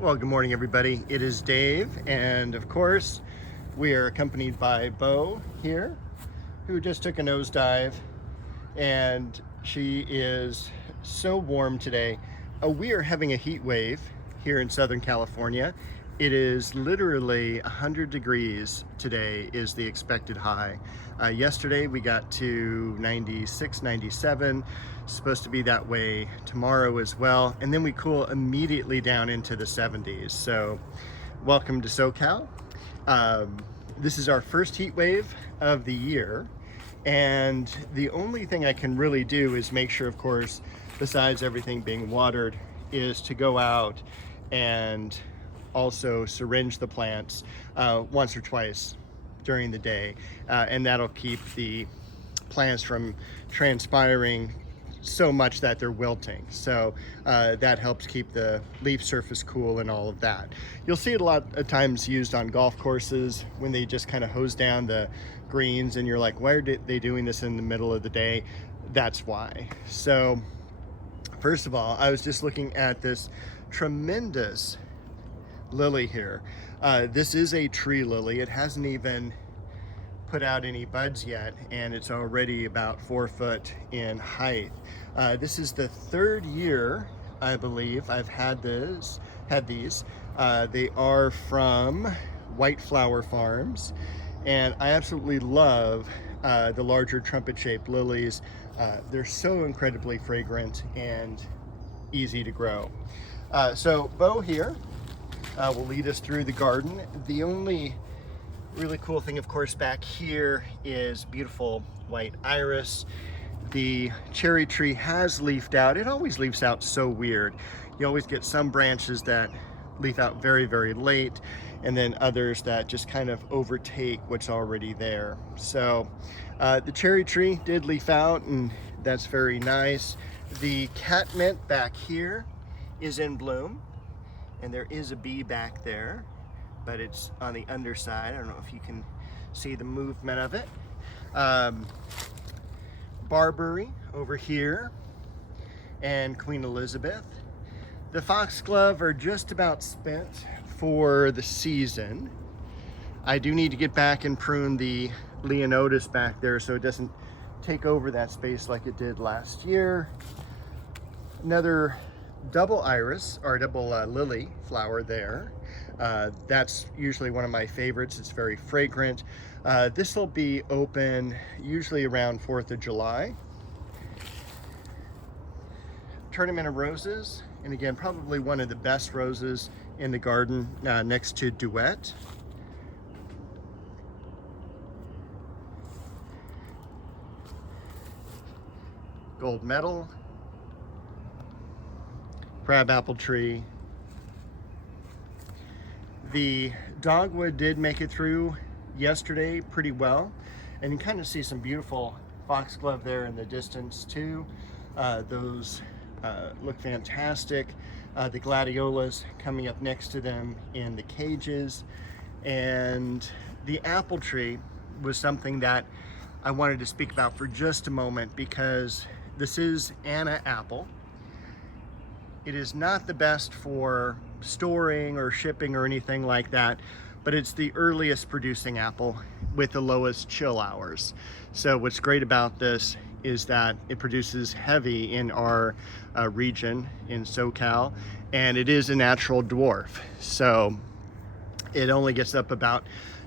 Well, good morning, everybody. It is Dave, and of course, we are accompanied by Bo here, who just took a nosedive, and she is so warm today. We are having a heat wave here in Southern California. It is literally 100 degrees today is the expected high. Yesterday we got to 96, 97, supposed to be that way tomorrow as well. And then we cool immediately down into the 70s. So welcome to SoCal. This is our first heat wave of the year. And the only thing I can really do is make sure, of course, besides everything being watered, is to go out and also syringe the plants once or twice during the day, and that'll keep the plants from transpiring so much that they're wilting. So that helps keep the leaf surface cool and all of that. You'll see it a lot of times used on golf courses when they just kind of hose down the greens, and you're like, why are they doing this in the middle of the day? That's why. So first of all, I was just looking at this tremendous lily here. This is a tree lily. It hasn't even put out any buds yet, and it's already about 4 foot in height. This is the third year, I believe, I've had these. They are from White Flower Farms, and I absolutely love the larger trumpet-shaped lilies. They're so incredibly fragrant and easy to grow. So Bo here will lead us through the garden. The only really cool thing, of course, back here is beautiful white iris. The cherry tree has leafed out. It always leaves out so weird. You always get some branches that leaf out very, very late, and then others that just kind of overtake what's already there. So the cherry tree did leaf out, and that's very nice. The catmint back here is in bloom, and there is a bee back there, but it's on the underside. I don't know if you can see the movement of it. Barberry over here, and Queen Elizabeth. The foxglove are just about spent for the season. I do need to get back and prune the Leonotis back there so it doesn't take over that space like it did last year. Another double iris, or double lily flower there. That's usually one of my favorites. It's very fragrant. This will be open usually around 4th of July. Tournament of Roses, and again, probably one of the best roses in the garden, next to Duet. Gold Medal. Crabapple tree. The Dogwood did make it through yesterday pretty well, and you kind of see some beautiful foxglove there in the distance too. Those look fantastic. The Galdiolus coming up next to them in the cages, and the apple tree was something that I wanted to speak about for just a moment, because this is Anna apple. It is not the best for storing or shipping or anything like that, but it's the earliest producing apple with the lowest chill hours. So what's great about this is that it produces heavy in our region in SoCal, and it is a natural dwarf. So it only gets up about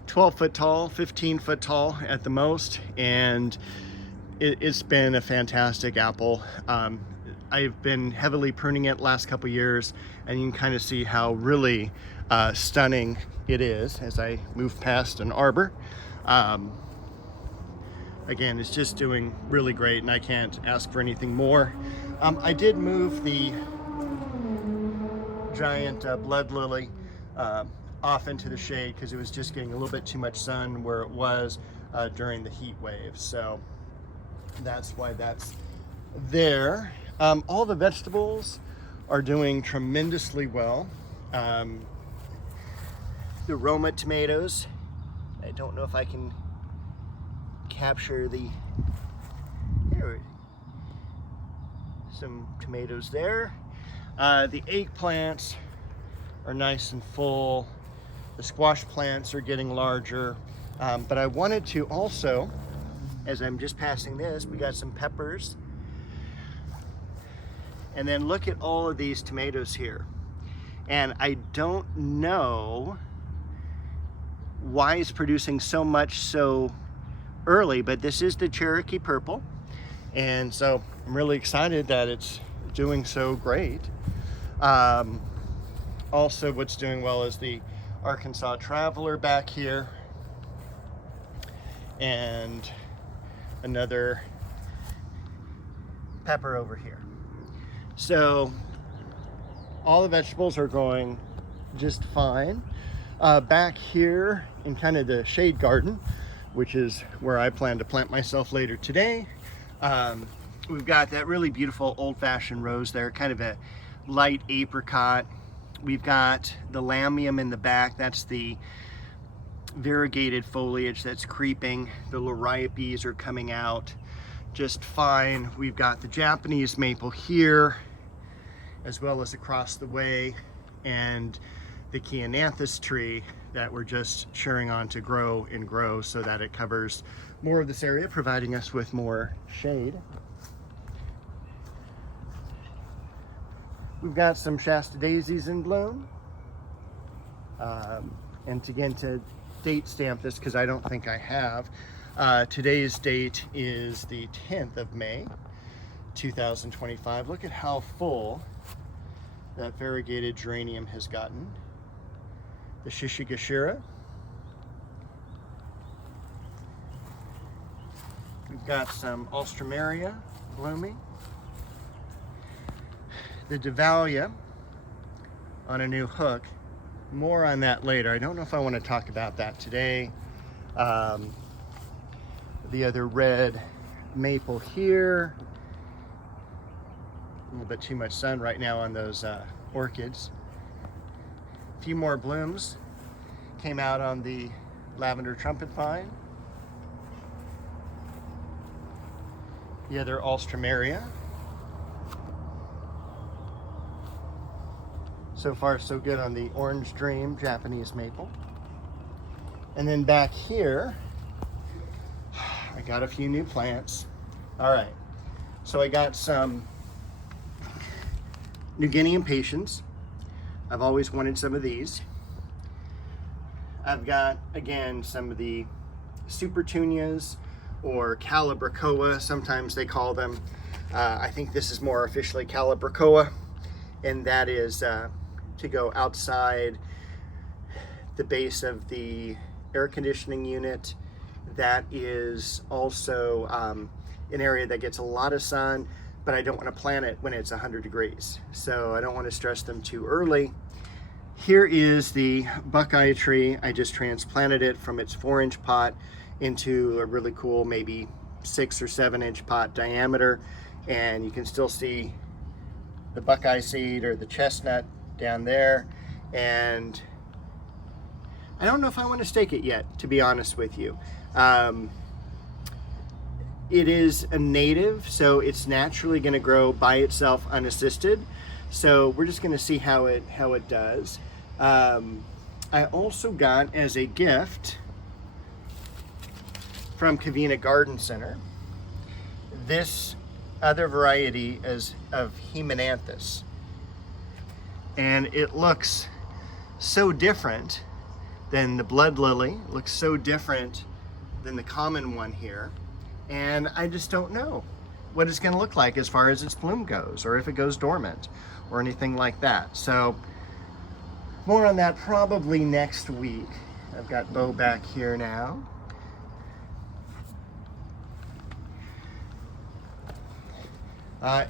12 foot tall, 15 foot tall at the most, and it's been a fantastic apple. I've been heavily pruning it last couple years, and you can kind of see how really stunning it is as I move past an arbor. Again, it's just doing really great, and I can't ask for anything more. I did move the giant blood lily off into the shade because it was just getting a little bit too much sun where it was during the heat wave. So that's why that's there. All the vegetables are doing tremendously well. The Roma tomatoes, I don't know if I can capture some tomatoes there. The eggplants are nice and full. The squash plants are getting larger. But I wanted to also, as I'm just passing this, we got some peppers. And then look at all of these tomatoes here. And I don't know why it's producing so much so early, but this is the Cherokee Purple. And so I'm really excited that it's doing so great. Also, what's doing well is the Arkansas Traveler back here. And another pepper over here. So all the vegetables are going just fine. Back here in kind of the shade garden, which is where I plan to plant myself later today, we've got that really beautiful old-fashioned rose there, kind of a light apricot. We've got the lamium in the back. That's the variegated foliage that's creeping. The liriopes are coming out just fine. We've got the Japanese maple here, as well as across the way, and the Chiananthus tree that we're just sharing on to grow and grow so that it covers more of this area, providing us with more shade. We've got some Shasta daisies in bloom. And again, to date stamp this, because I don't think I have, today's date is the 10th of May, 2025. Look at how full that variegated geranium has gotten. The Shishigashira. We've got some Alstroemeria blooming. The Devalia on a new hook. More on that later. I don't know if I want to talk about that today. The other red maple here. A little bit too much sun right now on those orchids. A few more blooms came out on the lavender trumpet vine. The other Alstroemeria. So far so good on the Orange Dream Japanese maple. And then back here, I got a few new plants. All right, so I got some New Guinea impatiens. I've always wanted some of these. I've got, again, some of the Supertunias, or Calibrachoa, sometimes they call them. I think this is more officially Calibrachoa, and that is to go outside the base of the air conditioning unit. That is also an area that gets a lot of sun, but I don't want to plant it when it's 100 degrees. So I don't want to stress them too early. Here is the Buckeye tree. I just transplanted it from its 4-inch pot into a really cool, maybe 6 or 7-inch pot diameter. And you can still see the Buckeye seed or the chestnut down there. And I don't know if I want to stake it yet, to be honest with you. It is a native, so it's naturally going to grow by itself unassisted. So we're just going to see how it does. I also got as a gift from Covina Garden Center this other variety of Hemananthus, and it looks so different than the blood lily. It looks so different than the common one here, and I just don't know what it's going to look like as far as its bloom goes, or if it goes dormant or anything like that. So more on that probably next week. I've got Bo back here now.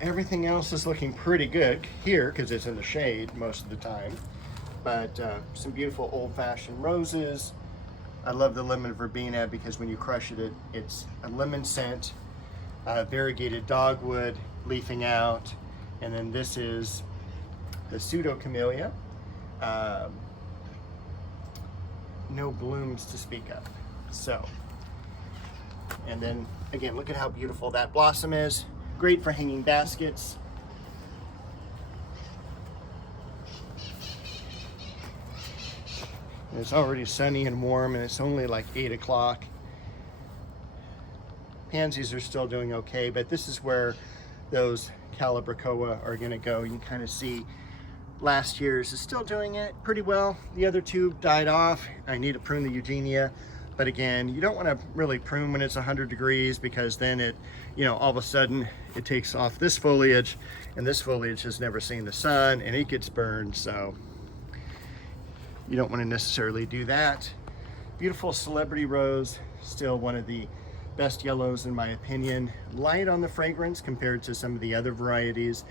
Everything else is looking pretty good here because it's in the shade most of the time. But some beautiful old-fashioned roses. I love the lemon verbena because when you crush it, it's a lemon scent. Variegated dogwood leafing out. And then this is the pseudo camellia. No blooms to speak of. So, and then again, look at how beautiful that blossom is. Great for hanging baskets. And it's already sunny and warm, and it's only like 8 o'clock. Pansies are still doing okay, but this is where those Calibrachoa are gonna go. You can kind of see last year's is still doing it pretty well. The other two died off. I need to prune the Eugenia, but again, you don't want to really prune when it's 100 degrees, because then it, you know, all of a sudden it takes off this foliage, and this foliage has never seen the sun and it gets burned, so you don't want to necessarily do that. Beautiful Celebrity Rose, still one of the best yellows in my opinion. Light on the fragrance compared to some of the other varieties.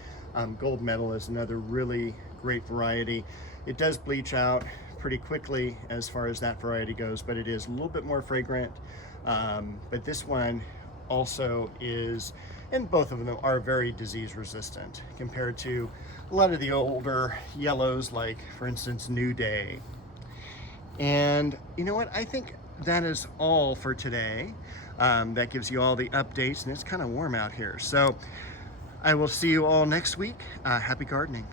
Gold Medal is another really great variety. It does bleach out pretty quickly as far as that variety goes, but it is a little bit more fragrant. But this one also is, and both of them are very disease resistant compared to a lot of the older yellows, like for instance New Day. And you know what, I think that is all for today. That gives you all the updates, and it's kind of warm out here. So I will see you all next week. Happy gardening.